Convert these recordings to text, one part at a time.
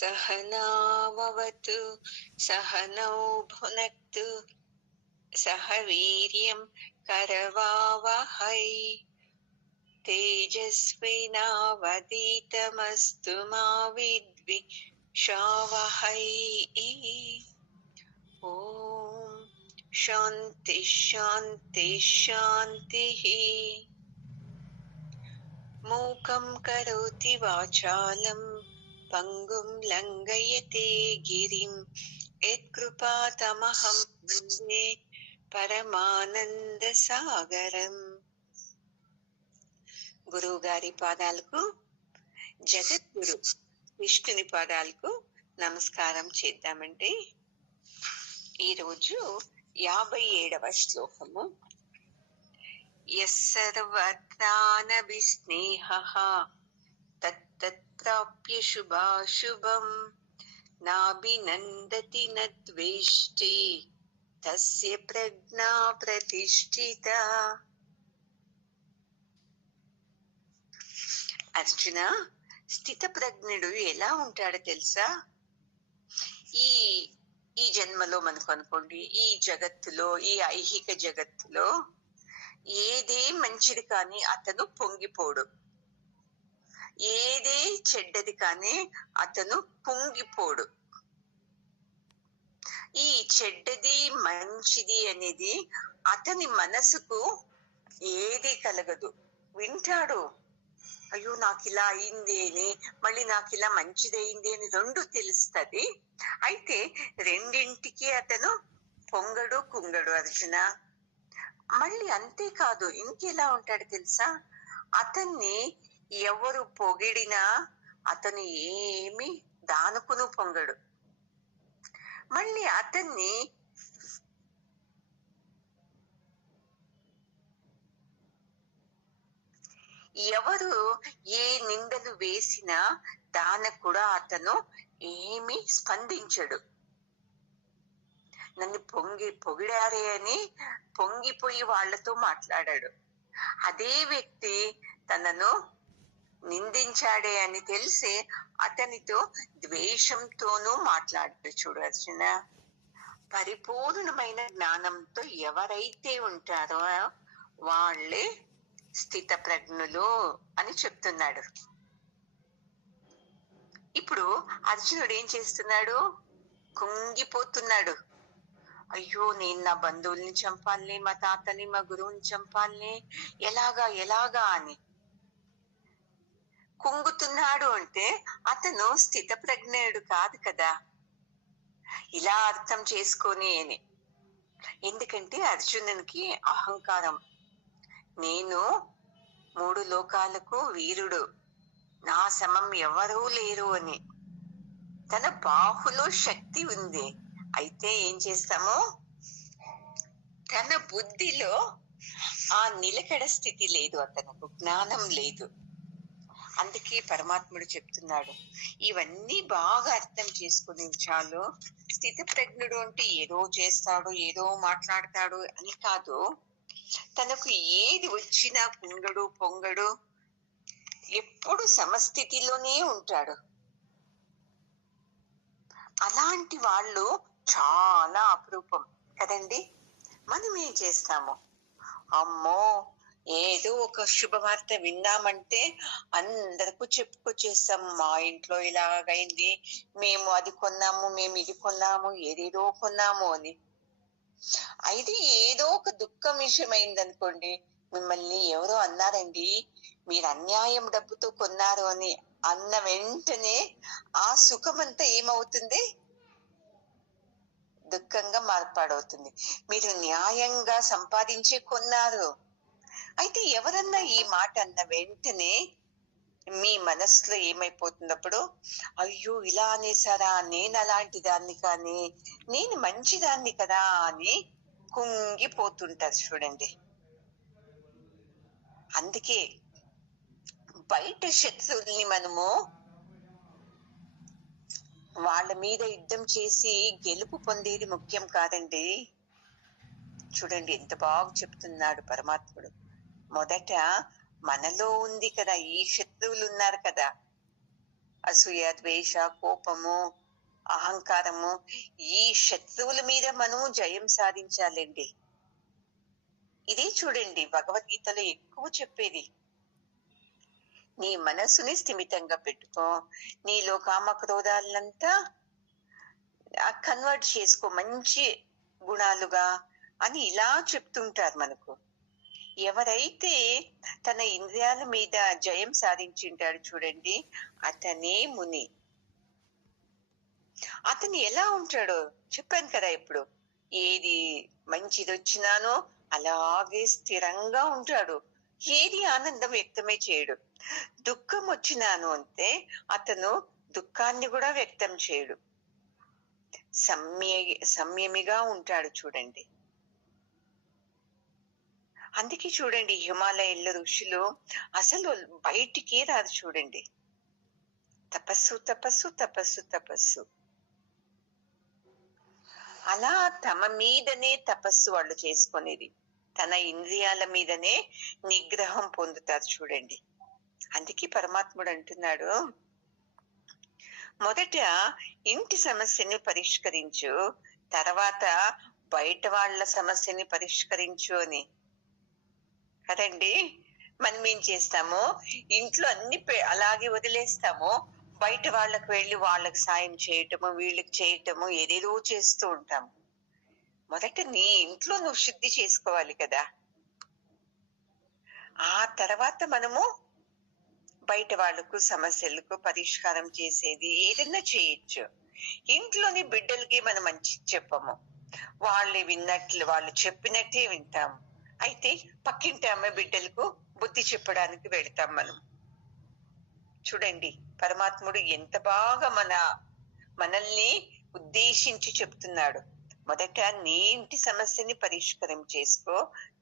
सहनाववतु सहनौ भुनक्तु सह वीर्यं करवावहै तेजस्विनावधीतमस्तु मा विद्विषावहै। ॐ शान्ति शान्ति शान्तिः। मूकं करोति वाचालं पंगुं लङ्घयते गिरिं यत्कृपातमहं वन्दे పరమానందసాగరం. గురువు గారి పాదాలకు, జగద్గురు విష్ణుని పాదాలకు నమస్కారం చేద్దామండి. ఈరోజు 57వ శ్లోకము. యస్సర్వత్రానభిస్నేహః తత్తత్ప్రాప్య శుభాశుభం నాభినందతి నద్వేష్టి తస్య ప్రజ్ఞా ప్రతిష్ఠిత. అర్జున, స్థిత ప్రజ్ఞుడు ఎలా ఉంటాడో తెలుసా? ఈ ఈ జన్మలో మనకు అనుకోండి, ఈ జగత్తులో, ఈ ఐహిక జగత్తులో ఏదే మంచిది కానీ అతను పొంగిపోడు, ఏదే చెడ్డది కానీ అతను పొంగిపోడు. ఈ చెడ్డది మంచిది అనేది అతని మనసుకు ఏది కలగదు. వింటాడు, అయ్యో నాకు ఇలా అయింది అని, మళ్ళీ నాకు ఇలా మంచిదయింది అని రెండు తెలుస్తుంది. అయితే రెండింటికి అతను పొంగడు కుంగడు అర్జున. మళ్ళీ అంతేకాదు, ఇంకెలా ఉంటాడు తెలుసా? అతన్ని ఎవరు పొగిడినా అతను ఏమి దానుకును పొంగడు. మళ్ళీ అతన్ని ఎవరు ఏ నిందలు వేసినా దానికి కూడా అతను ఏమి స్పందించడు. నన్ను పొగిడారే అని పొంగిపోయి వాళ్లతో మాట్లాడాడు. అదే వ్యక్తి తనను నిందించాడే అని తెలిసి అతనితో ద్వేషంతోనూ మాట్లాడాడు. చూడు అర్జున, పరిపూర్ణమైన జ్ఞానంతో ఎవరైతే ఉంటారో వాళ్ళే స్థిత ప్రజ్ఞులు అని చెప్తున్నాడు. ఇప్పుడు అర్జునుడు ఏం చేస్తున్నాడు? కుంగిపోతున్నాడు. అయ్యో, నేను నా బంధువుల్ని చంపాలని, మా తాతని, మా గురువుని చంపాలని, ఎలాగా అని కుంగుతున్నాడు. అంటే అతను స్థిత ప్రజ్ఞుడు కాదు కదా. ఇలా అర్థం చేసుకొని అని. ఎందుకంటే అర్జునునికి అహంకారం. నేను 3 లోకాలకు వీరుడు, నా సమం ఎవరూ లేరు అని. తన బాహులో శక్తి ఉంది. అయితే ఏం చేస్తాము? తన బుద్ధిలో ఆ నిలకడ స్థితి లేదు, అతనికి జ్ఞానం లేదు. అందుకే పరమాత్ముడు చెప్తున్నాడు, ఇవన్నీ బాగా అర్థం చేసుకుని చాలు. స్థిత ప్రజ్ఞుడు అంటే ఏదో చేస్తాడు, ఏదో మాట్లాడతాడు అని కాదు. తనకు ఏది వచ్చినా కుంగడు పొంగడు, ఎప్పుడు సమస్థితిలోనే ఉంటాడు. అలాంటి వాళ్ళు చాలా అపురూపం కదండి. మనం ఏం చేస్తాము? అమ్మో, ఏదో ఒక శుభవార్త విన్నామంటే అందరికీ చెప్పుకొచ్చేస్తాం. మా ఇంట్లో ఇలాగైంది, మేము అది కొన్నాము, మేము ఇది కొన్నాము, ఏదేదో కొన్నాము అని. అయితే ఏదో ఒక దుఃఖం విషయం అయిందనుకోండి, మిమ్మల్ని ఎవరో అన్నారండి, మీరు అన్యాయం డబ్బుతో కొన్నారు అని అన్న వెంటనే ఆ సుఖమంతా ఏమవుతుంది? దుఃఖంగా మార్పాడవుతుంది. మీరు న్యాయంగా సంపాదించి కొన్నారు. అయితే ఎవరన్నా ఈ మాట అన్న వెంటనే మీ మనసులో ఏమైపోతుంది? అప్పుడు అయ్యో ఇలా అనేసారా, నేను అలాంటి దాన్ని కానీ, నేను మంచిదాన్ని కదా అని కుంగిపోతుంటారు. చూడండి, అందుకే బయట శత్రువుల్ని మనము వాళ్ళ మీద యుద్ధం చేసి గెలుపు పొందేది ముఖ్యం కాదండి. చూడండి ఎంత బాగా చెప్తున్నాడు పరమాత్ముడు. మొదట మనలో ఉంది కదా, ఈ శత్రువులు ఉన్నారు కదా, అసూయ, ద్వేష, కోపము, అహంకారము, ఈ శత్రువుల మీద మనము జయం సాధించాలండి. ఇదే చూడండి భగవద్గీతలో ఎక్కువ చెప్పేది. నీ మనసుని స్థిమితంగా పెట్టుకో, నీలో కామక్రోధాలంతా కన్వర్ట్ చేసుకో మంచి గుణాలుగా అని ఇలా చెప్తుంటారు మనకు. ఎవరైతే తన ఇంద్రియాల మీద జయం సాధించింటాడు చూడండి, అతనే ముని. అతను ఎలా ఉంటాడో చెప్పాను కదా ఇప్పుడు. ఏది మంచిది వచ్చినానో అలాగే స్థిరంగా ఉంటాడు. ఏది ఆనందం వ్యక్తమే చేయడు. దుఃఖం వచ్చినాను అంటే అతను దుఃఖాన్ని కూడా వ్యక్తం చేయడు. సంయమిగా ఉంటాడు చూడండి. అందుకే చూడండి హిమాలయాల్లో ఋషులు అసలు బయటికి రాదు చూడండి. తపస్సు తపస్సు తపస్సు తపస్సు. అలా తమ మీదనే తపస్సు వాళ్ళు చేసుకునేది. తన ఇంద్రియాల మీదనే నిగ్రహం పొందుతారు చూడండి. అందుకే పరమాత్ముడు అంటున్నాడు, మొదట ఇంటి సమస్యని పరిష్కరించు, తర్వాత బయట వాళ్ళ సమస్యని పరిష్కరించు అని. కదండి, మనం ఏం చేస్తాము, ఇంట్లో అన్ని అలాగే వదిలేస్తాము, బయట వాళ్ళకి వెళ్ళి వాళ్ళకి సాయం చేయటము, వీళ్ళకి చేయటము, ఏదేదో చేస్తూ ఉంటాము. మొదట నీ ఇంట్లో నువ్వు శుద్ధి చేసుకోవాలి కదా. ఆ తర్వాత మనము బయట వాళ్ళకు సమస్యలకు పరిష్కారం చేసేది ఏదైనా చేయొచ్చు. ఇంట్లోని బిడ్డలకి మనం మంచి చెప్పము, వాళ్ళు విన్నట్లు వాళ్ళు చెప్పినట్టే వింటాము. అయితే పక్కింటి అమ్మాయి బిడ్డలకు బుద్ధి చెప్పడానికి వెళ్తాం మనం. చూడండి పరమాత్ముడు ఎంత బాగా మనల్ని ఉద్దేశించి చెప్తున్నాడు. మొదట నీ ఇంటి సమస్యని పరిష్కారం చేసుకో,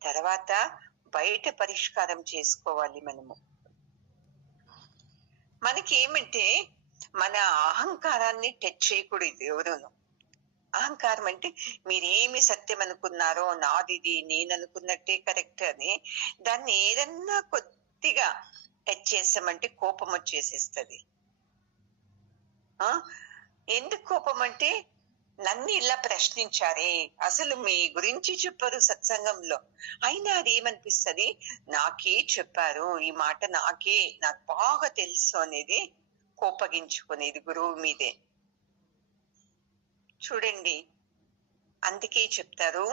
తర్వాత బయట పరిష్కారం చేసుకోవాలి మనము. మనకి ఏమంటే మన అహంకారాన్ని టచ్ చేయకూడదు ఎవరును. అహంకారం అంటే మీరేమి సత్యం అనుకున్నారో, నాదిది, నేను అనుకున్నట్టే కరెక్ట్ అని దాన్ని ఏదన్నా కొద్దిగా టచ్ చేస్తామంటే కోపం వచ్చేసేస్తుంది. ఎందుకు కోపం అంటే, నన్ను ఇలా ప్రశ్నించారే, అసలు మీ గురించి చెప్పారు సత్సంగంలో, అయినా అది ఏమనిపిస్తుంది, నాకే చెప్పారు ఈ మాట, నాకు బాగా తెలుసు అనేది కోపగించుకునేది గురువు మీదే. చూడండి అందుకే చెప్తారు,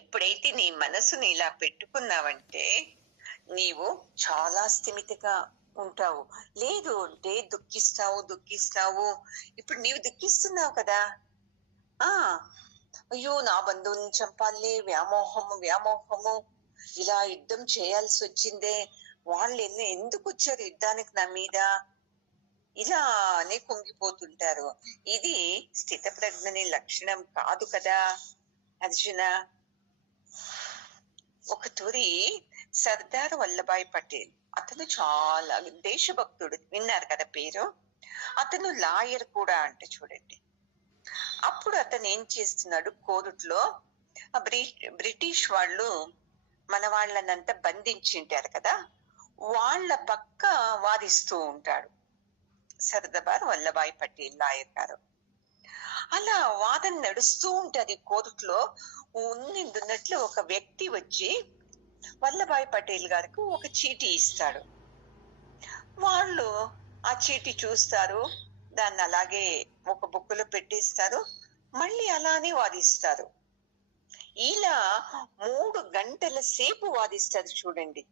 ఎప్పుడైతే నీ మనసుని ఇలా పెట్టుకున్నావంటే నీవు చాలా స్థిమితంగా ఉంటావు. లేదు అంటే దుఃఖిస్తావు. ఇప్పుడు నీవు దుఃఖిస్తున్నావు కదా, అయ్యో నా బంధువుని చంపాలి, వ్యామోహము, ఇలా యుద్ధం చేయాల్సి వచ్చిందే, వాళ్ళు ఎందుకు వచ్చారు యుద్ధానికి నా మీద, ఇలానే కుంగిపోతుంటారు. ఇది స్థిత ప్రజ్ఞని లక్షణం కాదు కదా అర్జున. ఒక తూరి సర్దార్ వల్లభాయ్ పటేల్, అతను చాలా దేశభక్తుడు, విన్నారు కదా పేరు. అతను లాయర్ కూడా అంట చూడండి. అప్పుడు అతను ఏం చేస్తున్నాడు, కోర్టులో బ్రిటిష్ వాళ్ళు మన వాళ్ళనంతా బంధించింటారు కదా, వాళ్ళ పక్క వాదిస్తూ ఉంటాడు సర్దార్ వల్లభాయ్ పటేల్ లాయర్ గారు. అలా వాదన నడుస్తూ ఉంటది కోర్టులో. ఉన్నట్లు ఒక వ్యక్తి వచ్చి వల్లభాయ్ పటేల్ గారికి ఒక చీటీ ఇస్తాడు. వాళ్ళు ఆ చీటీ చూస్తారు, దాన్ని అలాగే ఒక బుక్ లో పెట్టిస్తారు, మళ్ళీ అలానే వాదిస్తారు. ఇలా 3 గంటల సేపు వాదిస్తారు చూడండి.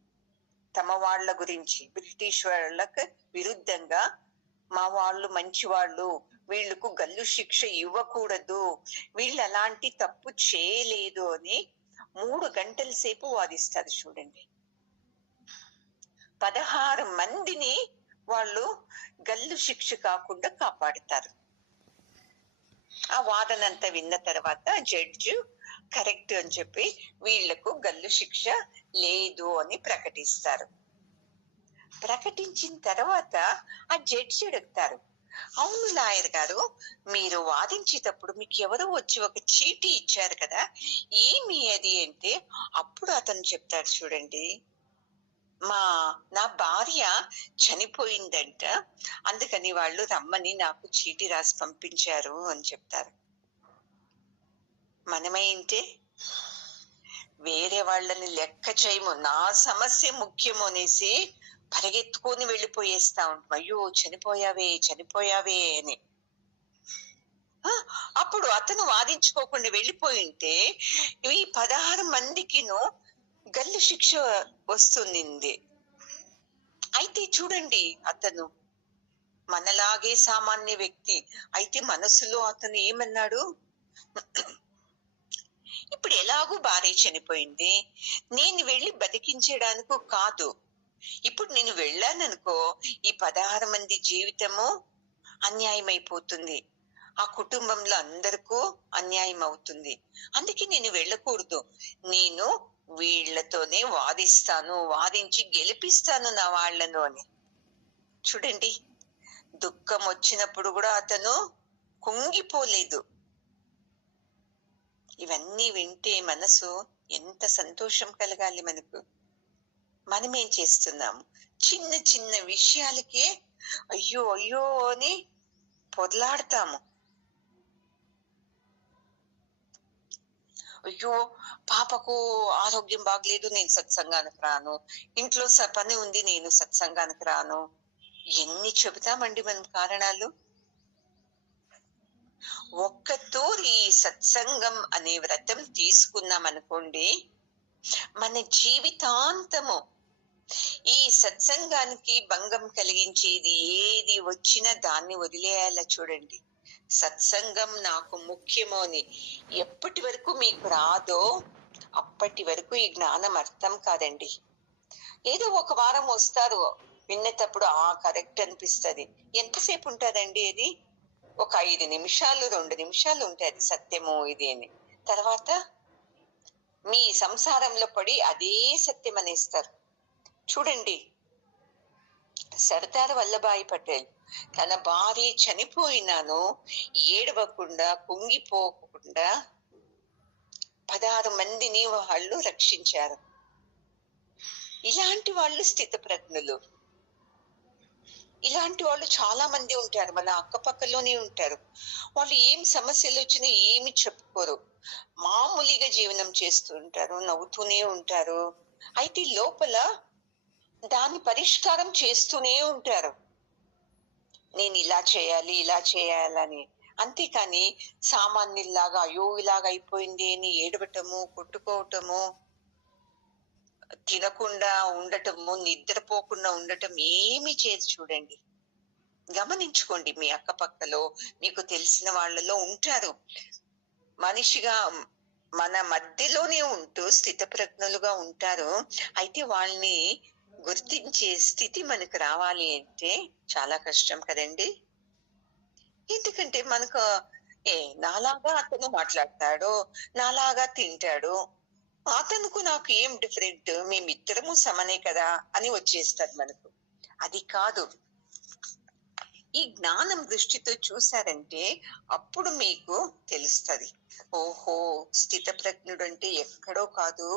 తమ వాళ్ళ గురించి, బ్రిటిష్ వాళ్ళకు విరుద్ధంగా, మా వాళ్ళు మంచి వాళ్ళు, వీళ్ళకు గల్లు శిక్ష ఇవ్వకూడదు, వీళ్ళు అలాంటి తప్పు చేయలేదు అని 3 గంటల సేపు వాదిస్తారు చూడండి. 16 మందిని వాళ్ళు గల్లు శిక్ష కాకుండా కాపాడుతారు. ఆ వాదనంతా విన్న తర్వాత జడ్జి కరెక్ట్ అని చెప్పి వీళ్లకు గల్లు శిక్ష లేదు అని ప్రకటిస్తారు. ప్రకటించిన తర్వాత ఆ జడ్జి అడుగుతారు, అవును లాయర్ గారు, మీరు వాదించేటప్పుడు మీకు ఎవరో వచ్చి ఒక చీటీ ఇచ్చారు కదా, ఏమి అది అంటే, అప్పుడు అతను చెప్తాడు చూడండి, మా నా భార్య చనిపోయిందంట, అందుకని వాళ్ళు రమ్మని నాకు చీటీ రాసి పంపించారు అని చెప్తారు. మనమేంటే వేరే వాళ్ళని లెక్క చేయము, నా సమస్య ముఖ్యము అనేసి పరిగెత్తుకొని వెళ్ళిపోయేస్తా ఉంటాం. అయ్యో చనిపోయావే చనిపోయావే అని. అప్పుడు అతను వాదించుకోకుండా వెళ్ళిపోయి ఉంటే ఈ 16 మందికిను గల్లు శిక్ష వస్తుంది. అయితే చూడండి, అతను మనలాగే సామాన్య వ్యక్తి అయితే మనసులో అతను ఏమన్నాడు, ఇప్పుడు ఎలాగూ భార్య చనిపోయింది, నేను వెళ్ళి బతికించడానికి కాదు, ఇప్పుడు నేను వెళ్ళాననుకో ఈ 16 మంది జీవితము అన్యాయం అయిపోతుంది, ఆ కుటుంబంలో అందరికీ అన్యాయం అవుతుంది, అందుకే నేను వెళ్ళకూడదు, నేను వీళ్లతోనే వాదిస్తాను, వాదించి గెలిపిస్తాను నా వాళ్లను అని. చూడండి, దుఃఖం వచ్చినప్పుడు కూడా అతను కుంగిపోలేదు. ఇవన్నీ వింటే మనసు ఎంత సంతోషం కలగాలి మనకు. మనమేం చేస్తున్నాము, చిన్న చిన్న విషయాలకే అయ్యో అయ్యో అని పొదలాడతాము. అయ్యో పాపకు ఆరోగ్యం బాగలేదు, నేను సత్సంగానికి రాను, ఇంట్లో పని ఉంది, నేను సత్సంగానికి రాను. ఎన్ని చెబుతామండి మనం కారణాలు. ఒక్కతూరి ఈ సత్సంగం అనే వ్రతం తీసుకున్నాం అనుకోండి, మన జీవితాంతము ఈ సత్సంగానికి భంగం కలిగించేది ఏది వచ్చినా దాన్ని వదిలేయాల. చూడండి, సత్సంగం నాకు ముఖ్యమో అని ఎప్పటి వరకు మీకు రాదో అప్పటి వరకు ఈ జ్ఞానం అర్థం కాదండి. ఏదో ఒక వారం వస్తారు, విన్నటప్పుడు కరెక్ట్ అనిపిస్తుంది. ఎంతసేపు ఉంటుందండి అది? ఒక 5 నిమిషాలు 2 నిమిషాలు ఉంటుంది సత్యము ఇది అని. తర్వాత మీ సంసారంలో పడి అదే సత్యం అనేస్తారు. చూడండి, సర్దార్ వల్లభాయ్ పటేల్ తన భార్య చనిపోయినాను ఏడవకుండా కుంగిపోకుండా 16 మందిని వాళ్ళు రక్షించారు. ఇలాంటి వాళ్ళు స్థితప్రజ్ఞులు. ఇలాంటి వాళ్ళు చాలా మంది ఉంటారు, మన అక్కపక్కలోనే ఉంటారు. వాళ్ళు ఏం సమస్యలు వచ్చినా ఏమి చెప్పుకోరు, మామూలుగా జీవనం చేస్తూ ఉంటారు, నవ్వుతూనే ఉంటారు. అయితే లోపల దాని పరిష్కారం చేస్తూనే ఉంటారు, నేను ఇలా చేయాలి ఇలా చేయాలని. అంతేకాని సామాన్యుల్లాగా అయ్యో ఇలాగ అయిపోయింది అని ఏడవటము, కొట్టుకోవటము, తినకుండా ఉండటము, నిద్రపోకుండా ఉండటం ఏమి చేసి చూడండి. గమనించుకోండి, మీ అక్కపక్కలో మీకు తెలిసిన వాళ్ళలో ఉంటారు, మనిషిగా మన మధ్యలోనే ఉంటూ స్థితప్రజ్ఞులుగా ఉంటారు. అయితే వాళ్ళని గుర్తించే స్థితి మనకు రావాలి అంటే చాలా కష్టం కదండి. ఎందుకంటే మనకు నాలాగా అతను మాట్లాడతాడు, నాలాగా తింటాడు, అతనుకు నాకు ఏం డిఫరెంట్, మేమిద్దరము సమనే కదా అని వచ్చేస్తారు మనకు. అది కాదు. ఈ జ్ఞానం దృష్టితో చూసారంటే అప్పుడు మీకు తెలుస్తుంది, ఓహో స్థితప్రజ్ఞుడు అంటే ఎక్కడో కాదు,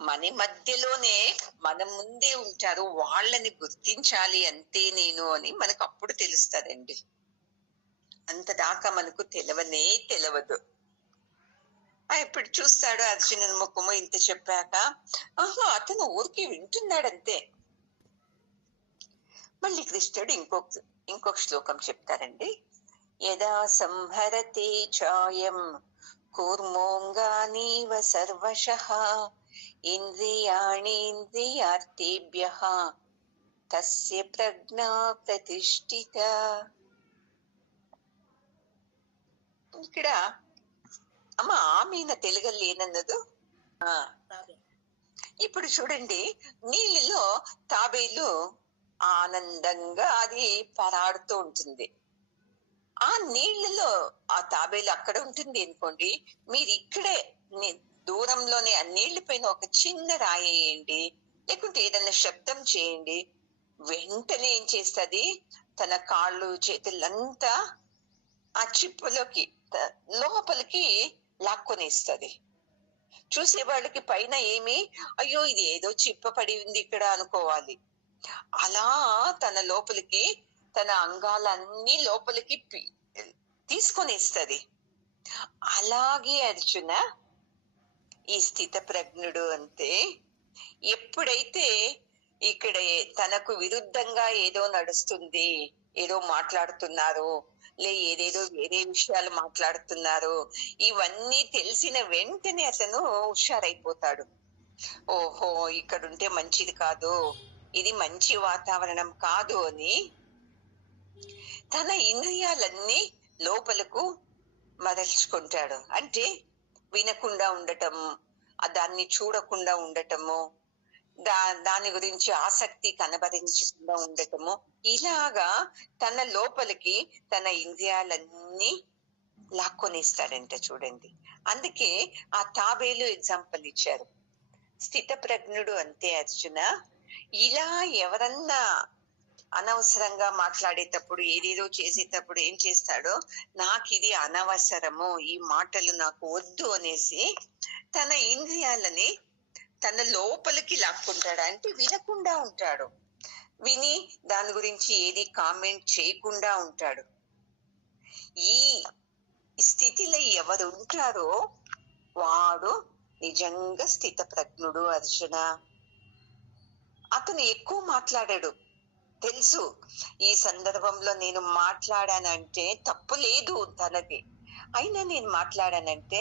మన మధ్యలోనే మన ముందే ఉంటారు, వాళ్ళని గుర్తించాలి అంతే నేను అని మనకు అప్పుడు తెలుస్తుందండి. అంతదాకా మనకు తెలియనే తెలియదు. ఇప్పుడు చూస్తాడు అర్జునుని ముఖము ఇంత చెప్పాక, అతను ఊరికి వింటున్నాడంతే. మళ్ళీ కృష్ణుడు ఇంకొక శ్లోకం చెప్తారండి. యదా సంహరతే చాయం కూర్మోంగానీవ సర్వశః ఇంద్రియాణీంద్రియార్థేభ్యః తస్య ప్రజ్ఞా ప్రతిష్ఠిత. ఇక్కడ అమ్మ ఆమెన తెలుగಲ್ಲಿ ಏನನ್ನದು? ఇప్పుడు చూడండి, నీళ్ళలో తాబేలు ఆనందంగా అది పరాడుతూ ఉంటుంది. ఆ నీళ్ళలో ఆ తాబేలు అక్కడ ఉంటుంది అనుకోండి, మీరు ఇక్కడే దూరంలోనే ఆ నీళ్ల పైన ఒక చిన్న రాయి వేయండి, లేకుంటే ఏదైనా శబ్దం చేయండి, వెంటనే ఏం చేస్తుంది, తన కాళ్ళు చేతులంతా ఆ చిప్పులోకి లోపలికి లాక్కొనేస్తుంది. చూసే వాళ్ళకి పైన ఏమి, అయ్యో ఇది ఏదో చిప్ప పడి ఉంది ఇక్కడ అనుకోవాలి. అలా తన లోపలికి, తన అంగాలన్నీ లోపలికి తీసుకొనిస్తది. అలాగే అర్జున ఈ స్థిత ప్రజ్ఞుడు అంతే. ఎప్పుడైతే ఇక్కడ తనకు విరుద్ధంగా ఏదో నడుస్తుంది, ఏదో మాట్లాడుతున్నారు, ఏదేదో వేరే విషయాలు మాట్లాడుతున్నారు, ఇవన్నీ తెలిసిన వెంటనే అతను హుషారైపోతాడు. ఓహో ఇక్కడుంటే మంచిది కాదు, ఇది మంచి వాతావరణం కాదు అని తన ఇంద్రియాలన్నీ లోపలకు మరల్చుకుంటాడు. అంటే వినకుండా ఉండటము, దాన్ని చూడకుండా ఉండటము, దాని గురించి ఆసక్తి కనబరించకుండా ఉండటము, ఇలాగా తన లోపలికి తన ఇంద్రియాలన్నీ లాక్కొనిస్తాడంట. చూడండి, అందుకే ఆ తాబేలు ఎగ్జాంపుల్ ఇచ్చారు. స్థిత ప్రజ్ఞుడు అంతే అర్జున. ఇలా ఎవరన్నా అనవసరంగా మాట్లాడేటప్పుడు, ఏదేదో చేసేటప్పుడు ఏం చేస్తాడో, నాకు ఇది అనవసరము, ఈ మాటలు నాకు వద్దు అనేసి తన ఇంద్రియాలని తన లోపలికి లాక్కుంటాడు. అంటే వినకుండా ఉంటాడు, విని దాని గురించి ఏది కామెంట్ చేయకుండా ఉంటాడు. ఈ స్థితిలో ఎవరు ఉంటారో వాడు నిజంగా స్థిత ప్రజ్ఞుడు అర్జున. అతను ఎక్కువ మాట్లాడాడు, తెలుసు ఈ సందర్భంలో నేను మాట్లాడానంటే తప్పు లేదు తనది, అయినా నేను మాట్లాడానంటే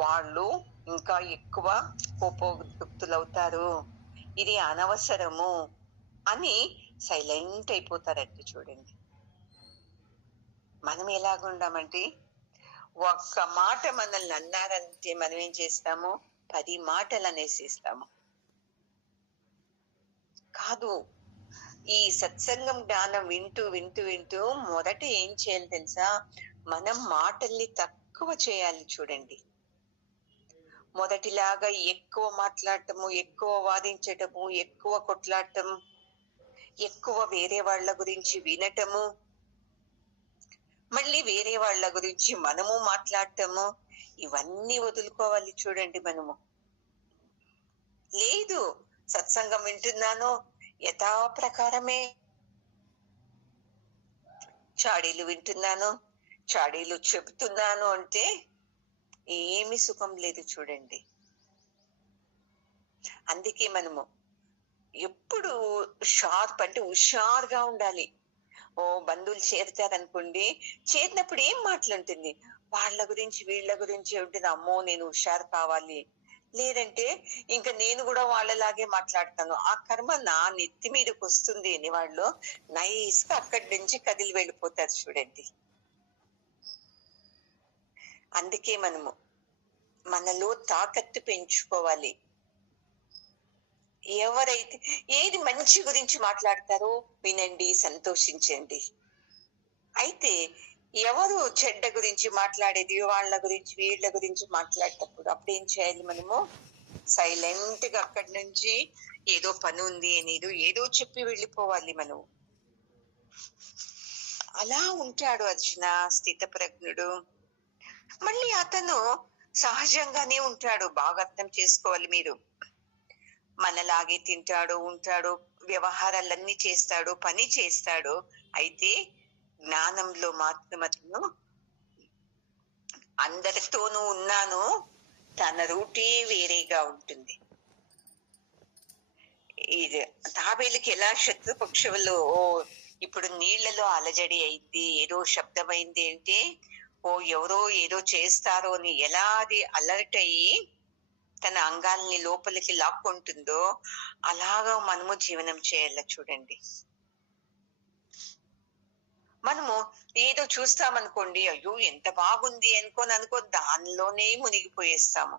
వాళ్ళు ఇంకా ఎక్కువ కోపోద్రిక్తులవుతారు, ఇది అనవసరము అని సైలెంట్ అయిపోతారంటే. చూడండి, మనం ఎలాగుండామంటే ఒక్క మాట మనల్ని అన్నారంటే మనం ఏం చేస్తాము, 10 మాటలు అనేసిస్తాము. కాదు, ఈ సత్సంగం జ్ఞానం వింటూ వింటూ వింటూ మొదట ఏం చేయాలి తెలుసా, మనం మాటల్ని తక్కువ చేయాలి. చూడండి, మొదటిలాగా ఎక్కువ మాట్లాడటము, ఎక్కువ వాదించటము, ఎక్కువ కొట్లాడటం, ఎక్కువ వేరే వాళ్ళ గురించి వినటము, మళ్ళీ వేరే వాళ్ళ గురించి మనము మాట్లాడటము, ఇవన్నీ వదులుకోవాలి. చూడండి, మనము లేదు సత్సంగం వింటున్నాను, యథా ప్రకారమే చాడీలు వింటున్నాను, చాడీలు చెబుతున్నాను అంటే ఏమి సుఖం లేదు. చూడండి, అందుకే మనము ఎప్పుడు షార్ప్ అంటే హుషారుగా ఉండాలి. ఓ బంధువులు చేరుతారనుకోండి, చేరినప్పుడు ఏం మాట్లాడుతుంది, వాళ్ళ గురించి వీళ్ళ గురించి ఉంటుంది, అమ్మో నేను హుషారు కావాలి, లేదంటే ఇంకా నేను కూడా వాళ్ళలాగే మాట్లాడతాను, ఆ కర్మ నా నెత్తి మీదకి వస్తుంది అని వాళ్ళు నైస్ గా అక్కడి నుంచి కదిలి వెళ్ళిపోతారు. చూడండి, అందుకే మనము మనలో తాకట్టు పెంచుకోవాలి. ఎవరైతే ఏది మంచి గురించి మాట్లాడతారో వినండి, సంతోషించండి. అయితే ఎవరు చెడ్డ గురించి మాట్లాడేది, వాళ్ళ గురించి వీళ్ళ గురించి మాట్లాడేటప్పుడు అప్పుడు ఏం చేయాలి, మనము సైలెంట్ గా అక్కడి నుంచి ఏదో పని ఉంది అని ఏదో చెప్పి వెళ్ళిపోవాలి. మనం అలా ఉంటాడు అర్జున స్థిత ప్రజ్ఞుడు. మళ్ళీ అతను సహజంగానే ఉంటాడు, బాగా అర్థం చేసుకోవాలి మీరు. మనలాగే తింటాడు, ఉంటాడు, వ్యవహారాలన్నీ చేస్తాడు, పని చేస్తాడు. అయితే జ్ఞానంలో మాత్రం అతను అందరితోనూ ఉన్నాను, తన రూటే వేరేగా ఉంటుంది. ఇది తాబేలుకి ఎలా శత్రుపక్షులు, ఓ ఇప్పుడు నీళ్లలో అలజడి అయింది, ఏదో శబ్దమైంది అంటే ఓ ఎవరో ఏదో చేస్తారో అని ఎలా అది అలర్ట్ అయ్యి తన అంగాల్ని లోపలికి లాక్కుంటుందో అలాగా మనము జీవనం చేయాల. చూడండి, మనము ఏదో చూస్తామనుకోండి, అయ్యో ఎంత బాగుంది అనుకో దానిలోనే మునిగిపోయేస్తాము.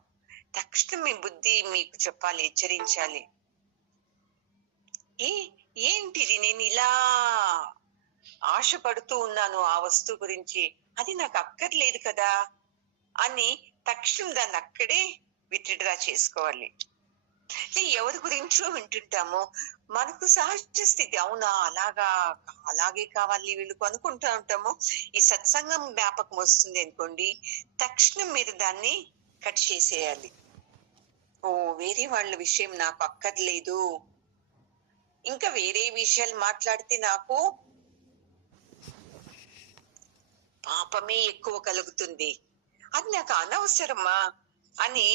తక్షణం మీ బుద్ధి మీకు చెప్పాలి, హెచ్చరించాలి, ఏంటిది నేను ఇలా ఆశపడుతూ ఉన్నాను ఆ వస్తువు గురించి, అది నాకు అక్కర్లేదు కదా అని తక్షణం దాన్ని అక్కడే విత్డ్రా చేసుకోవాలి. ఎవరి గురించో వింటుంటాము, మనకు సహజ స్థితి, అవునా అలాగే కావాలి వీళ్ళకు అనుకుంటా ఉంటాము. ఈ సత్సంగం జ్ఞాపకం వస్తుంది అనుకోండి, తక్షణం మీరు దాన్ని కట్ చేసేయాలి. ఓ, వేరే వాళ్ళ విషయం నాకు అక్కర్లేదు, ఇంకా వేరే విషయాలు మాట్లాడితే నాకు పాపమే ఎక్కువ కలుగుతుంది, అది నాకు అనవసరమా అని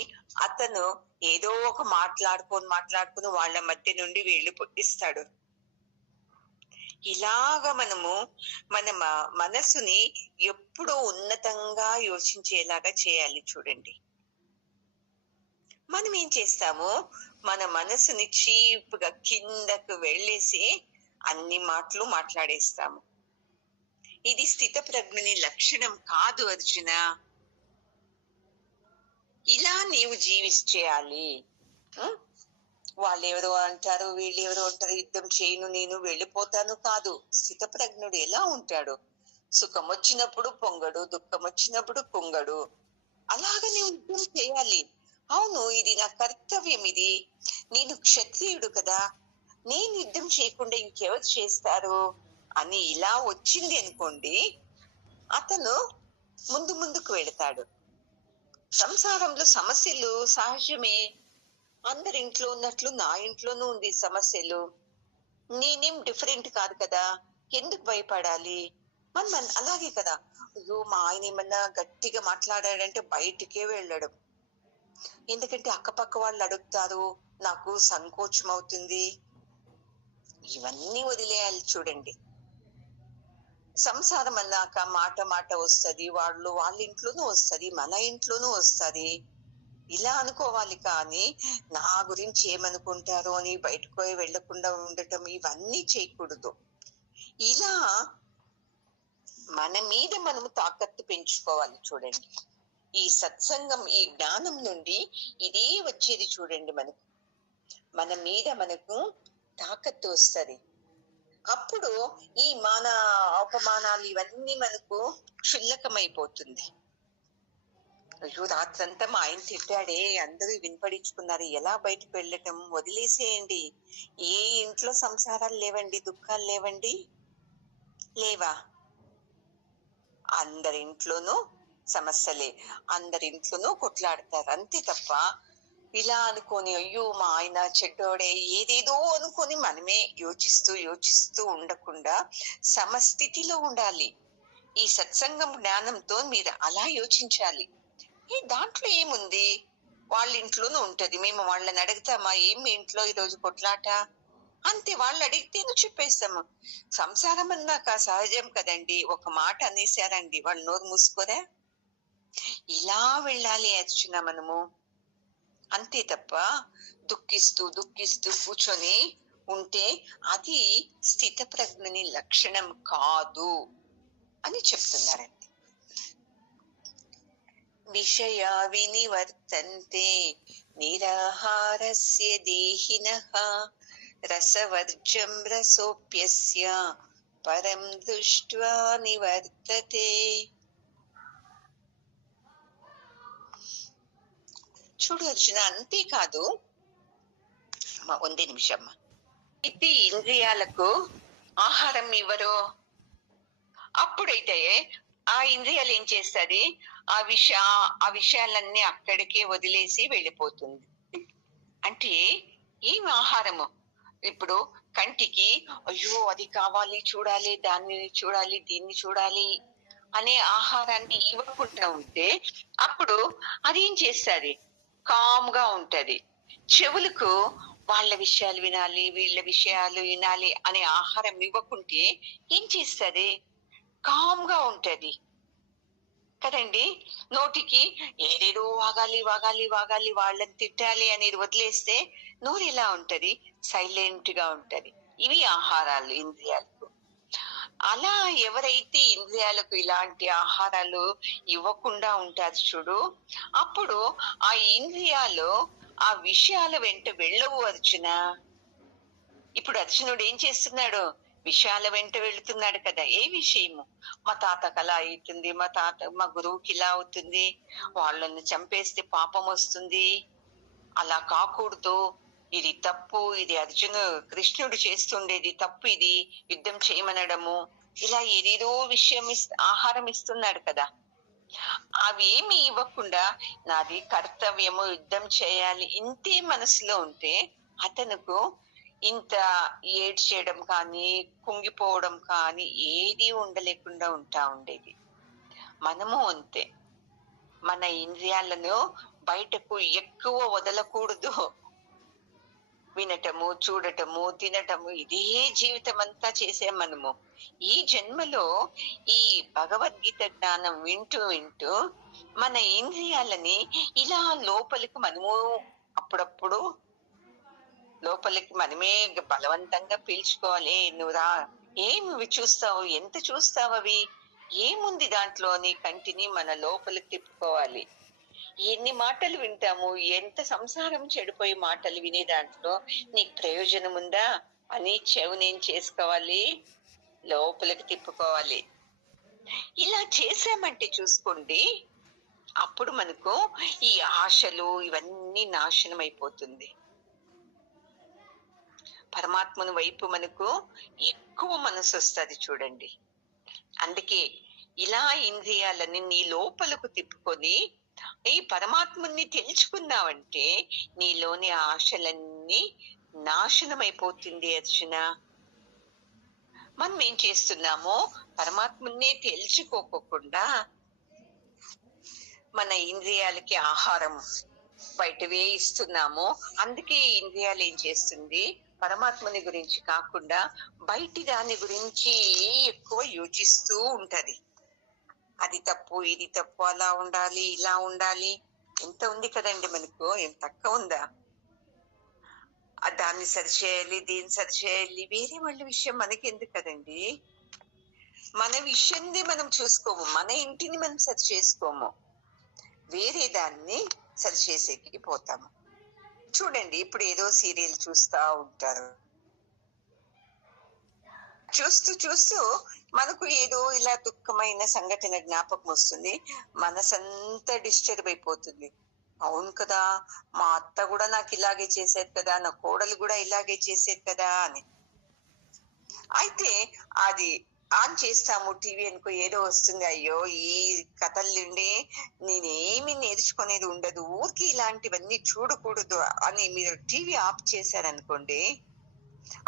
అతను ఏదో ఒక మాట్లాడుకొని వాళ్ళ మధ్య నుండి వేళ్ళు పుట్టిస్తాడు. ఇలాగా మనము మన మనసుని ఎప్పుడూ ఉన్నతంగా యోచించేలాగా చేయాలి. చూడండి, మనం ఏం చేస్తాము, మన మనసుని చీప్గా కిందకు వెళ్ళేసి అన్ని మాటలు మాట్లాడేస్తాము. ఇది స్థిత ప్రజ్ఞని లక్షణం కాదు అర్జున. ఇలా నీవు జీవించేయాలి. వాళ్ళెవరో అంటారు, వీళ్ళెవరో అంటారు, యుద్ధం చేయను, నేను వెళ్ళిపోతాను కాదు. స్థిత ప్రజ్ఞుడు ఎలా ఉంటాడు? సుఖం వచ్చినప్పుడు పొంగడు, దుఃఖం వచ్చినప్పుడు కుంగడు. అలాగ నీవు యుద్ధం చేయాలి. అవును, ఇది నా కర్తవ్యం, ఇది నేను క్షత్రియుడు కదా, నేను యుద్ధం చేయకుండా ఇంకెవరు చేస్తారు అని ఇలా వచ్చింది అనుకోండి, అతను ముందుకు వెళతాడు. సంసారంలో సమస్యలు సహజమే. అందరి ఇంట్లో ఉన్నట్లు నా ఇంట్లోనూ ఉంది సమస్యలు. నేనేం డిఫరెంట్ కాదు కదా, ఎందుకు భయపడాలి? మన అలాగే కదా. అయ్యో, మా ఆయన ఏమన్నా గట్టిగా మాట్లాడాడంటే బయటికే వెళ్ళడం, ఎందుకంటే అక్కపక్క వాళ్ళు అడుగుతారు, నాకు సంకోచం అవుతుంది. ఇవన్నీ వదిలేయాలి. చూడండి, సంసారం అన్నాక మాట వస్తుంది, వాళ్ళ ఇంట్లోనూ వస్తుంది, మన ఇంట్లోనూ వస్తుంది. ఇలా అనుకోవాలి. కానీ నా గురించి ఏమనుకుంటారో అని బయటకు వెళ్లకుండా ఉండటం, ఇవన్నీ చేయకూడదు. ఇలా మన మీద మనము తాకత్తు పెంచుకోవాలి. చూడండి, ఈ సత్సంగం, ఈ జ్ఞానం నుండి ఇదే వచ్చేది. చూడండి, మన మీద మనకు తాకత్తు వస్తుంది. అప్పుడు ఈ మాన అవమానాలు ఇవన్నీ మనకు క్షుల్లకమైపోతుంది. అయ్యో, రాత్రంతా మా ఆయన తిట్టాడే, అందరూ వినపడించుకున్నారు, ఎలా బయటకు వెళ్ళటం? వదిలేసేయండి. ఏ ఇంట్లో సంసారాలు లేవండి, దుఃఖాలు లేవండి? లేవా? అందరింట్లోనూ సమస్యలే, అందరింట్లోనూ కొట్లాడతారు, అంతే తప్ప ఇలా అనుకొని అయ్యో మా ఆయన చెడ్డోడే ఏదేదో అనుకొని మనమే యోచిస్తూ ఉండకుండా సమస్థితిలో ఉండాలి. ఈ సత్సంగం జ్ఞానంతో మీరు అలా యోచించాలి. దాంట్లో ఏముంది, వాళ్ళ ఇంట్లోనూ ఉంటది, మేము వాళ్ళని అడుగుతామా, ఏం మీ ఇంట్లో ఈరోజు కొట్లాట? అంతే, వాళ్ళు అడిగితేను చెప్పేస్తాము. సంసారం అన్నాక సహజం కదండి, ఒక మాట అనేసారండి, వాళ్ళు నోరు మూసుకోరా? ఇలా వెళ్ళాలి అర్జున మనము, అంతే తప్ప దుఃఖిస్తూ కూర్చొని ఉంటే అది స్థిత ప్రజ్ఞని లక్షణం కాదు అని చెప్తున్నారండి. విషయ వినివర్తంతే నిరాహారస్య దేహినః రసవర్జం రసోప్యస్య పరం దృష్ట్వా నివర్తతే. చూడు అర్జున, అంతేకాదు, ಒಂದೇ నిమిషం, ఇది ఇంద్రియాలకు ఆహారం ఇవ్వరు, అప్పుడైతే ఆ ఇంద్రియాలు ఏం చేస్తుంది, ఆ విషయాలన్నీ అక్కడికే వదిలేసి వెళ్ళిపోతుంది. అంటే ఏం ఆహారము? ఇప్పుడు కంటికి అయ్యో అది కావాలి, చూడాలి, దాన్ని చూడాలి, దీన్ని చూడాలి అనే ఆహారాన్ని ఇవ్వకుండా ఉంటే అప్పుడు అదేం చేస్తుంది, కామ్గా ఉంటది. చెవులకు వాళ్ళ విషయాలు వినాలి, వీళ్ళ విషయాలు వినాలి అనే ఆహారం ఇవ్వకుంటే ఏం చేస్తుంది, కామ్గా ఉంటది కదండి. నోటికి ఏదేదో వాగాలి, వాళ్ళని తిట్టాలి అనేది వదిలేస్తే నోరు ఎలా ఉంటది, సైలెంట్ గా ఉంటది. ఇవి ఆహారాలు ఇంద్రియాలకు. అలా ఎవరైతే ఇంద్రియాలకు ఇలాంటి ఆహారాలు ఇవ్వకుండా ఉంటారు చూడు, అప్పుడు ఆ ఇంద్రియాలు ఆ విషయాల వెంట వెళ్ళవు అర్జున. ఇప్పుడు అర్జునుడు ఏం చేస్తున్నాడు, విషయాల వెంట వెళుతున్నాడు కదా. ఏ విషయము, మా తాతకు అలా అవుతుంది, మా గురువుకి ఇలా అవుతుంది, వాళ్ళని చంపేస్తే పాపం వస్తుంది, అలా కాకూడదు, ఇది తప్పు, ఇది కృష్ణుడు చేస్తుండేది తప్పు, ఇది యుద్ధం చేయమనడము, ఇలా ఏదేదో విషయం ఆహారం ఇస్తున్నాడు కదా. అవేమి ఇవ్వకుండా నాది కర్తవ్యము, యుద్ధం చేయాలి ఇంతే మనసులో ఉంటే అతనుకు ఇంత ఏడ్చేయడం కానీ, కుంగిపోవడం కానీ ఏది ఉండలేకుండా ఉండేది. మనము అంతే. మన ఇంద్రియాలను బయటకు ఎక్కువ వదలకూడదు. వినటము, చూడటము, తినటము ఇదే జీవితం అంతా చేసాం మనము. ఈ జన్మలో ఈ భగవద్గీత జ్ఞానం వింటూ వింటూ మన ఇంద్రియాలని ఇలా లోపలికి మనము అప్పుడప్పుడు లోపలికి మనమే బలవంతంగా పీల్చుకోవాలి. నువ్వు రా, ఏమి చూస్తావు, ఎంత చూస్తావు, అవి ఏముంది దాంట్లో అని కంటిని మన లోపలికి తిప్పుకోవాలి. ఎన్ని మాటలు వింటాము, ఎంత సంసారం చెడిపోయి మాటలు వినే దాంట్లో నీకు ప్రయోజనం ఉందా అని చెవునేం చేసుకోవాలి, లోపలికి తిప్పుకోవాలి. ఇలా చేసామంటే చూసుకోండి, అప్పుడు మనకు ఈ ఆశలు ఇవన్నీ నాశనం అయిపోతుంది. పరమాత్మను వైపు మనకు ఎక్కువ మనసు వస్తుంది చూడండి. అందుకే ఇలా ఇంద్రియాలని నీ లోపలకు తిప్పుకొని ఈ పరమాత్ముని తెలుసుకున్నావంటే నీలోని ఆశలన్నీ నాశనం అయిపోతుంది అర్జున. మనం ఏం చేస్తున్నామో పరమాత్ముని తెలుసుకోకుండా మన ఇంద్రియాలకి ఆహారం బయటవే ఇస్తున్నాము. అందుకే ఈ ఇంద్రియాలు ఏం చేస్తుంది, పరమాత్మని గురించి కాకుండా బయటి దాని గురించి ఎక్కువ యోచిస్తూ ఉంటది. అది తప్పు, ఇది తప్పు, అలా ఉండాలి, ఇలా ఉండాలి. ఎంత ఉంది కదండి మనకు, ఏం తక్కువ ఉందా? దాన్ని సరిచేయాలి, దీన్ని సరిచేయాలి. వేరే వాళ్ళ విషయం మనకి ఎందుకు కదండి. మన విషయంది మనం చూసుకోము, మన ఇంటిని మనం సరి చేసుకోము, వేరే దాన్ని సరిచేసేకి పోతాము. చూడండి, ఇప్పుడు ఏదో సీరియల్ చూస్తా ఉంటారు. చూస్తూ చూస్తూ మనకు ఏదో ఇలా దుఃఖమైన సంఘటన జ్ఞాపకం వస్తుంది, మనసంతా డిస్టర్బ్ అయిపోతుంది. అవును కదా, మా అత్త కూడా నాకు ఇలాగే చేసేది కదా, నా కోడలు కూడా ఇలాగే చేసేది కదా అని. అయితే అది ఆన్ చేస్తాము టీవీ అనుకో, ఏదో వస్తుంది. అయ్యో, ఈ కథల నుండి నేనేమి నేర్చుకునేది ఉండదు, ఊరికి ఇలాంటివన్నీ చూడకూడదు అని మీరు టీవీ ఆఫ్ చేశారనుకోండి,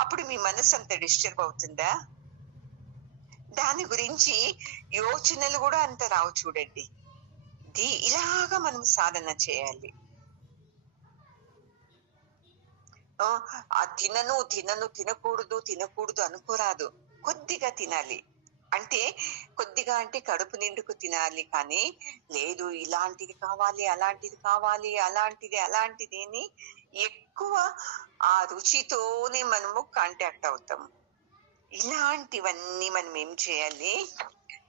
అప్పుడు మీ మనసు అంత డిస్టర్బ్ అవుతుందా? దాని గురించి యోచనలు కూడా అంత రావు చూడండి. ఇలాగా మనం సాధన చేయాలి. తినను తినను తినకూడదు తినకూడదు అనుకోరాదు, కొద్దిగా తినాలి. అంటే కొద్దిగా అంటే కడుపు నిండుకు తినాలి, కానీ లేదు ఇలాంటిది కావాలి, అలాంటిది కావాలి, అలాంటిది అలాంటిది అని ఎక్కువ ఆ రుచితోనే మనము కాంటాక్ట్ అవుతాము. ఇలాంటివన్నీ మనం ఏం చేయాలి,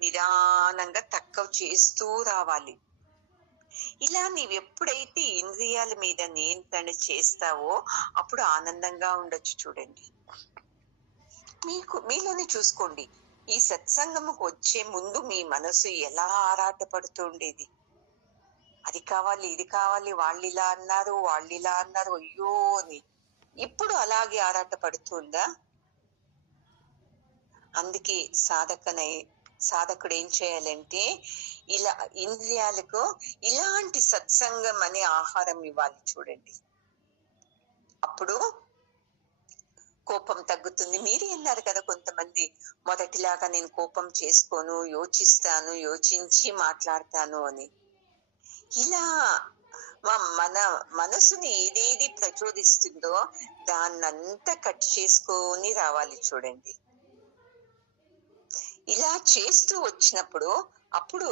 నిదానంగా తక్కువ చేస్తూ రావాలి. ఇలా నీవు ఎప్పుడైతే ఇంద్రియాల మీద నియంత్రణ చేస్తావో అప్పుడు ఆనందంగా ఉండొచ్చు. చూడండి, మీలోనే చూసుకోండి, ఈ సత్సంగముకు వచ్చే ముందు మీ మనసు ఎలా ఆరాట పడుతూ ఉండేది. అది కావాలి, ఇది కావాలి, వాళ్ళు ఇలా అన్నారు, వాళ్ళు ఇలా అన్నారు, అయ్యో అని. ఇప్పుడు అలాగే ఆరాట పడుతుందా? అందుకే సాధకుడు ఏం చేయాలంటే, ఇలా ఇంద్రియాలకు ఇలాంటి సత్సంగం అనే ఆహారం ఇవ్వాలి. చూడండి, అప్పుడు కోపం తగ్గుతుంది. మీరే అన్నారు కదా, కొంతమంది మొదటిలాగా నేను కోపం చేసుకోను, యోచిస్తాను, యోచించి మాట్లాడతాను అని. ఇలా మన మనసుని ఏదేది ప్రచోదిస్తుందో దాన్నంతా కట్ చేసుకొని రావాలి. చూడండి, ఇలా చేస్తూ వచ్చినప్పుడు అప్పుడు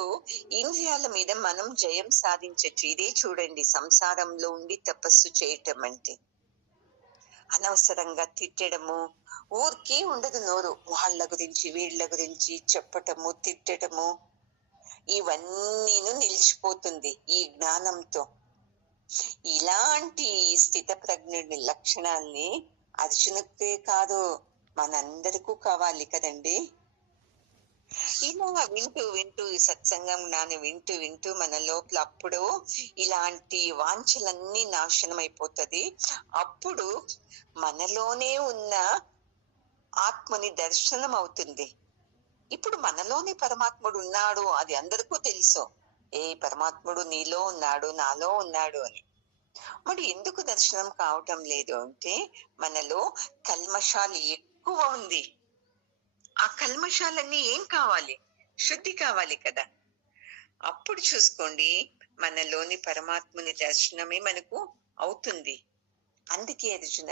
ఇంద్రియాల మీద మనం జయం సాధించచ్చు. ఇదే చూడండి, సంసారంలో ఉండి తపస్సు చేయటం అంటే. అనవసరంగా తిట్టడము, ఊరికే ఉండదు నోరు, వాళ్ళ గురించి వీళ్ళ గురించి చెప్పటము, తిట్టడము, ఇవన్నీను నిలిచిపోతుంది ఈ జ్ఞానంతో. ఇలాంటి స్థిత ప్రజ్ఞుడి లక్షణాల్ని అర్జునుకే కాదు, మనందరికీ కావాలి కదండి. ఇలా వింటూ వింటూ ఈ సత్సంగం జ్ఞానం వింటూ వింటూ మన లోపల అప్పుడు ఇలాంటి వాంఛలన్నీ నాశనం అయిపోతుంది. అప్పుడు మనలోనే ఉన్న ఆత్మని దర్శనం అవుతుంది. ఇప్పుడు మనలోనే పరమాత్ముడు ఉన్నాడు, అది అందరికీ తెలుసు. ఏ పరమాత్ముడు నీలో ఉన్నాడు, నాలో ఉన్నాడు అని. మరి ఎందుకు దర్శనం కావటం లేదు అంటే మనలో కల్మషాలు ఎక్కువ ఉంది. ఆ కల్మషాలన్నీ ఏం కావాలి? శుద్ధి కావాలి కదా. అప్పుడు చూసుకోండి, మనలోని పరమాత్ముని దర్శనమే మనకు అవుతుంది. అందుకే అర్జున,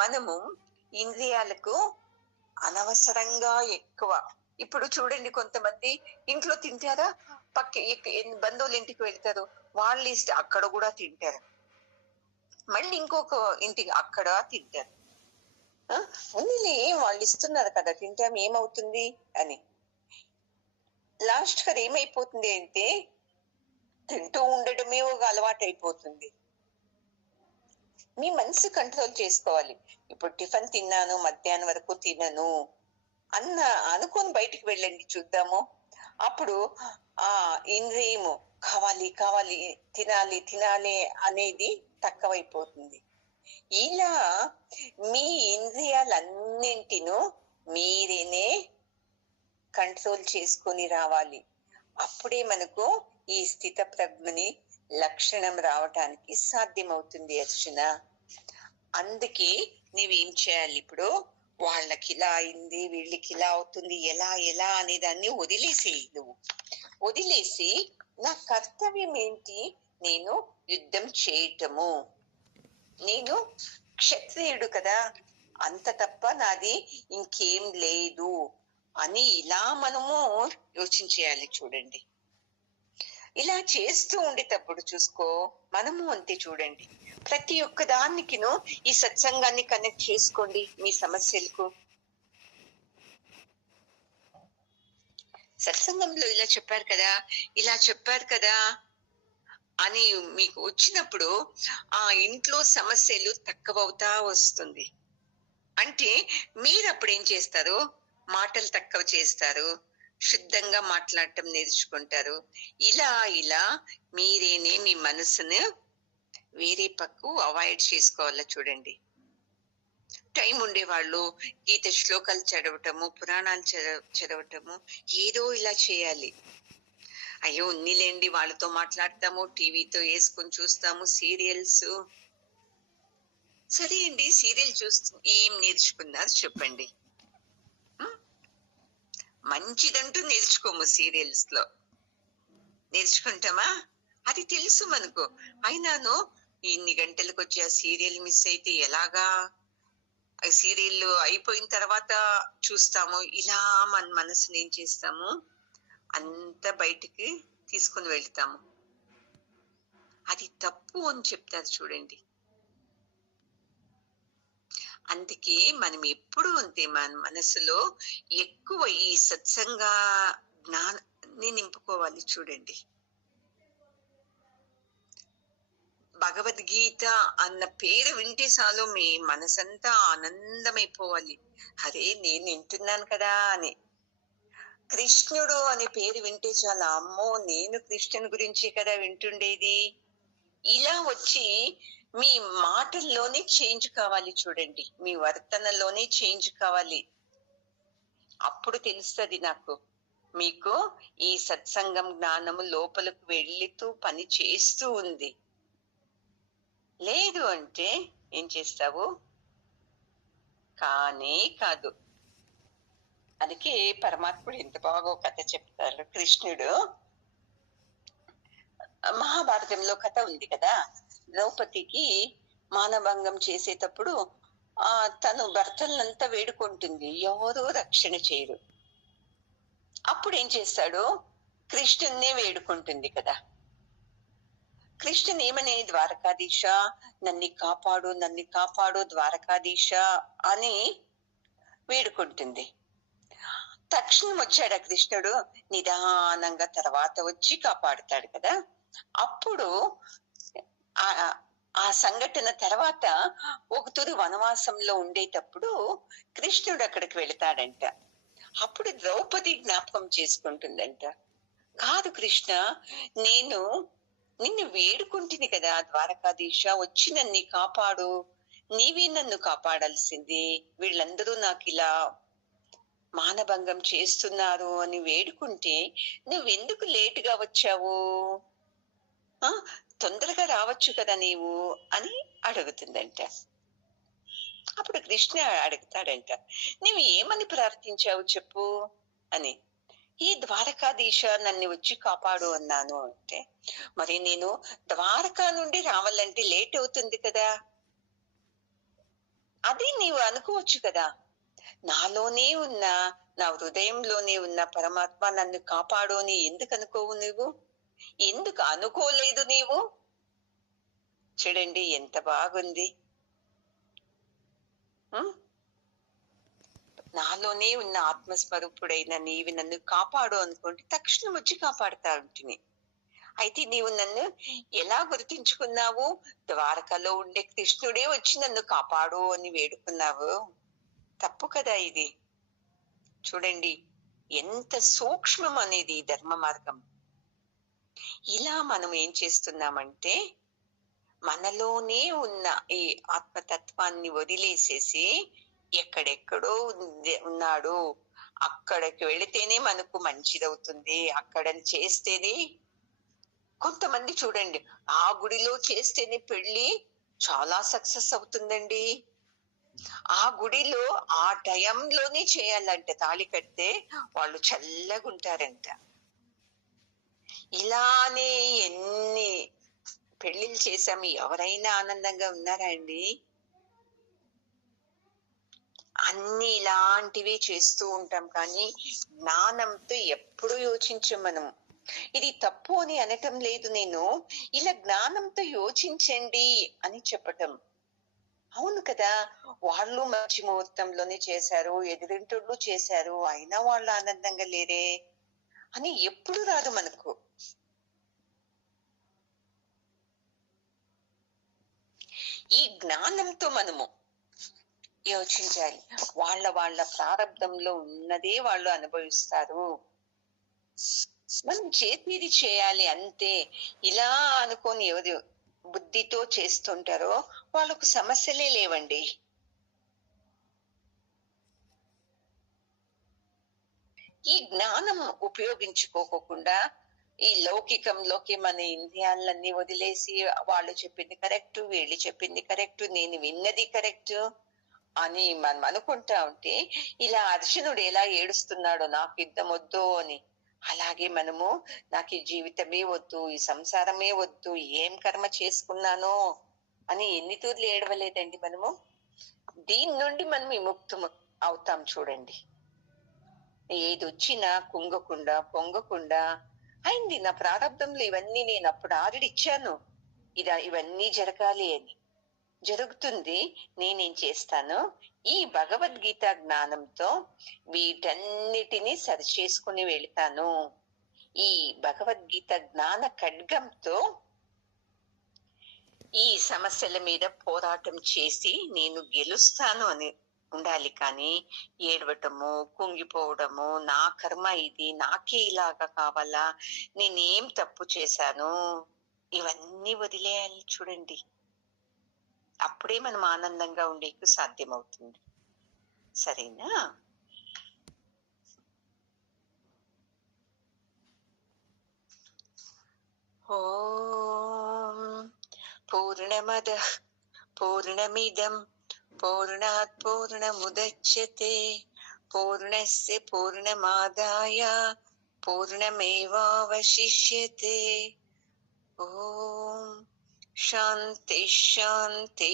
మనము ఇంద్రియాలకు అనవసరంగా ఎక్కువ. ఇప్పుడు చూడండి, కొంతమంది ఇంట్లో తింటారా, బంధువుల ఇంటికి వెళ్తారు, వాళ్ళు ఇస్తే అక్కడ కూడా తింటారు, మళ్ళీ ఇంకొక ఇంటికి అక్కడ తింటారు. ఉన్నిలే, వాళ్ళు ఇస్తున్నారు కదా తింటాం, ఏమవుతుంది అని. లాస్ట్ గా ఏమైపోతుంది అంటే తింటూ ఉండటమే ఒక అలవాటు అయిపోతుంది. మీ మనసు కంట్రోల్ చేసుకోవాలి. ఇప్పుడు టిఫిన్ తిన్నాను, మధ్యాహ్నం వరకు తినను అనుకొని బయటికి వెళ్ళండి, చూద్దాము. అప్పుడు ఆ ఇంద్రియము కావాలి కావాలి, తినాలి తినాలి అనేది తక్కువైపోతుంది. ఇలా మీ ఇంద్రియాలన్నింటినూ మీరేనే కంట్రోల్ చేసుకొని రావాలి. అప్పుడే మనకు ఈ స్థిత ప్రజ్ఞని లక్షణం రావటానికి సాధ్యమవుతుంది అర్జున. అందుకే నీవేం చేయాలి, ఇప్పుడు వాళ్ళకి ఇలా అయింది, వీళ్ళకి ఇలా అవుతుంది, ఎలా ఎలా అనే దాన్ని వదిలేసేయి. నువ్వు వదిలేసి నా కర్తవ్యం ఏంటి, నేను యుద్ధం చేయటము, నేను క్షత్రియుడు కదా, అంత తప్ప నాది ఇంకేం లేదు అని ఇలా మనము యోచించేయాలి. చూడండి, ఇలా చేస్తూ ఉండేటప్పుడు చూసుకో, మనము అంతే. చూడండి, ప్రతి ఒక్క దానికిను ఈ సత్సంగాన్ని కనెక్ట్ చేసుకోండి మీ సమస్యలకు. సత్సంగంలో ఇలా చెప్పారు కదా, ఇలా చెప్పారు కదా అని మీకు వచ్చినప్పుడు ఆ ఇంట్లో సమస్యలు తక్కువవుతా వస్తుంది. అంటే మీరు అప్పుడు ఏం చేస్తారు, మాటలు తక్కువ చేస్తారు, శుద్ధంగా మాట్లాడటం నేర్చుకుంటారు. ఇలా ఇలా మీరేనే మీ మనసును వేరే పక్కు అవాయిడ్ చేసుకోవాలా. చూడండి, టైం ఉండేవాళ్ళు గీత శ్లోకాలు చదవటము, పురాణాలు చదవటము, ఏదో ఇలా చేయాలి. అయ్యో ఉన్నిలేండి, వాళ్ళతో మాట్లాడతాము, టీవీతో వేసుకొని చూస్తాము సీరియల్స్. సరే అండి, సీరియల్ చూస్తూ ఏం నేర్చుకున్నారు చెప్పండి? మంచిదంటూ నేర్చుకోము, సీరియల్స్ లో నేర్చుకుంటామా? అది తెలుసు మనకు. అయినాను ఇన్ని గంటలకు వచ్చి ఆ సీరియల్ మిస్ అయితే ఎలాగా, సీరియల్ అయిపోయిన తర్వాత చూస్తాము. ఇలా మన మనసుని ఏం చేస్తాము, అంత బయటికి తీసుకుని వెళ్తాము. అది తప్పు అని చెప్తారు చూడండి. అందుకే మనం ఎప్పుడు అంతే, మన మనసులో ఎక్కువ ఈ సత్సంగా జ్ఞానాన్ని నింపుకోవాలి. చూడండి, భగవద్గీత అన్న పేరు వింటే చాలు మీ మనసంతా ఆనందమైపోవాలి. అరే నేను వింటున్నాను కదా అని. కృష్ణుడు అనే పేరు వింటే చాలా, అమ్మో నేను కృష్ణుని గురించి కదా వింటుండేది. ఇలా వచ్చి మీ మాటల్లోనే చేంజ్ కావాలి. చూడండి, మీ వర్తనలోనే చేంజ్ కావాలి. అప్పుడు తెలుస్తుంది నాకు, మీకు ఈ సత్సంగం జ్ఞానము లోపలకు వెళ్తూ పని చేస్తూ ఉంది. లేదు అంటే ఏం చేస్తావు, కానీ కాదు. అందుకే పరమాత్ముడు ఎంత బాగా కథ చెప్తారు. కృష్ణుడు మహాభారతంలో కథ ఉంది కదా, ద్రౌపదికి మానభంగం చేసేటప్పుడు తను భర్తలంతా వేడుకుంటుంది, ఎవరూ రక్షణ చేయరు. అప్పుడు ఏం చేస్తాడు, కృష్ణున్నే వేడుకుంటుంది కదా. కృష్ణుని ఏమని, ద్వారకాధీశ నన్ను కాపాడు, నన్ను కాపాడు ద్వారకాధీశ అని వేడుకుంటుంది. తక్షణం వచ్చాడు కృష్ణుడు, నిదానంగా తర్వాత వచ్చి కాపాడుతాడు కదా. అప్పుడు ఆ సంఘటన తర్వాత ఒక తూరి వనవాసంలో ఉండేటప్పుడు కృష్ణుడు అక్కడికి వెళతాడంట. అప్పుడు ద్రౌపది జ్ఞాపకం చేసుకుంటుందంట, కాదు కృష్ణ, నేను నిన్ను వేడుకుంటుంది కదా ద్వారకాధీశ, వచ్చి నన్ను కాపాడు, నీవే నన్ను కాపాడాల్సింది, వీళ్ళందరూ నాకు ఇలా మానభంగం చేస్తున్నారు అని వేడుకుంటే నువ్వెందుకు లేటుగా వచ్చావు? ఆ తొందరగా రావచ్చు కదా నీవు అని అడుగుతుందంట. అప్పుడు కృష్ణ అడుగుతాడంట, నీవు ఏమని ప్రార్థించావు చెప్పు అని. ఈ ద్వారకాధీశ నన్ను వచ్చి కాపాడు అన్నాను అంటే, మరి నేను ద్వారకా నుండి రావాలంటే లేట్ అవుతుంది కదా, అది నీవు అనుకోవచ్చు కదా. నాలోనే ఉన్న, నా హృదయంలోనే ఉన్న పరమాత్మ నన్ను కాపాడు అని ఎందుకు అనుకోవు నువ్వు? ఎందుకు అనుకోలేదు నీవు? చూడండి ఎంత బాగుంది. నాలోనే ఉన్న ఆత్మస్వరూపుడైన నీవి నన్ను కాపాడు అనుకుంటే తక్షణం వచ్చి కాపాడుతా ఉంటుంది. అయితే నీవు నన్ను ఎలా గుర్తించుకున్నావు? ద్వారకలో ఉండే కృష్ణుడే వచ్చి నన్ను కాపాడు అని వేడుకున్నావు. తప్పు కదా ఇది. చూడండి ఎంత సూక్ష్మం అనేది ధర్మ మార్గం. ఇలా మనం ఏం చేస్తున్నామంటే మనలోనే ఉన్న ఈ ఆత్మతత్వాన్ని వదిలేసేసి ఎక్కడెక్కడో ఉన్నాడు, అక్కడికి వెళితేనే మనకు మంచిదవుతుంది, అక్కడ చేస్తేనే. కొంతమంది చూడండి, ఆ గుడిలో చేస్తేనే పెళ్లి చాలా సక్సెస్ అవుతుందండి. ఆ గుడిలో ఆ టైంలోనే చేయాలంటే తాళి కడితే వాళ్ళు చల్లగుంటారంట. ఇలానే ఎన్ని పెళ్లిళ్ళు చేశాము, ఎవరైనా ఆనందంగా ఉన్నారా అండి? అన్ని ఇలాంటివి చేస్తూ ఉంటాం, కానీ జ్ఞానంతో ఎప్పుడు యోచించం మనం. ఇది తప్పు అని అనటం లేదు నేను, ఇలా జ్ఞానంతో యోచించండి అని చెప్పటం. అవును కదా, వాళ్ళు మంచి ముహూర్తంలోనే చేశారు, ఎదురింటోళ్ళు చేశారు, అయినా వాళ్ళు ఆనందంగా లేరే అని ఎప్పుడు రాదు మనకు. ఈ జ్ఞానంతో మనము యోచించాలి. వాళ్ళ ప్రారంభంలో ఉన్నదే వాళ్ళు అనుభవిస్తారు, మనం చేతిది చేయాలి అంతే. ఇలా అనుకొని ఎవరు బుద్ధితో చేస్తుంటారో వాళ్ళకు సమస్యలే లేవండి. ఈ జ్ఞానం ఉపయోగించుకోకుండా ఈ లౌకికంలోకి మన ఇంద్రియాలన్నీ వదిలేసి వాళ్ళు చెప్పింది కరెక్ట్, వీళ్ళు చెప్పింది కరెక్ట్, నేను విన్నది కరెక్ట్ అని మనం అనుకుంటా ఉంటే, ఇలా అర్జునుడు ఎలా ఏడుస్తున్నాడో నాకు యుద్ధం వద్దు అని, అలాగే మనము నాకు ఈ జీవితమే వద్దు, ఈ సంసారమే వద్దు, ఏం కర్మ చేసుకున్నానో అని ఎన్ని తూర్లు ఏడవలేదండి మనము. దీని నుండి మనం విముక్తం అవుతాం. చూడండి, ఏది వచ్చినా కుంగకుండా పొంగకుండా అయింది. నా ప్రారంభంలో ఇవన్నీ నేను అప్పుడు ఆర్డర్ ఇవన్నీ జరగాలి అని జరుగుతుంది. నేనేం చేస్తాను, ఈ భగవద్గీత జ్ఞానంతో వీటన్నిటినీ సరిచేసుకుని వెళ్తాను. ఈ భగవద్గీత జ్ఞాన ఖడ్గంతో ఈ సమస్యల మీద పోరాటం చేసి నేను గెలుస్తాను అని ఉండాలి. కానీ ఏడవటము, కుంగిపోవడము, నా కర్మ ఇది, నాకే ఇలాగా కావాలా, నేనేం తప్పు చేశాను, ఇవన్నీ వదిలేయాలి. చూడండి, అప్పుడే మనం ఆనందంగా ఉండేకు సాధ్యమవుతుంది. సరేనా? ఓం పూర్ణమదః పూర్ణమిదం పూర్ణాత్ పూర్ణముదచ్యతే పూర్ణస్య పూర్ణమాదాయ పూర్ణమేవావశిష్యతే. ఓం శాంతి శాంతి.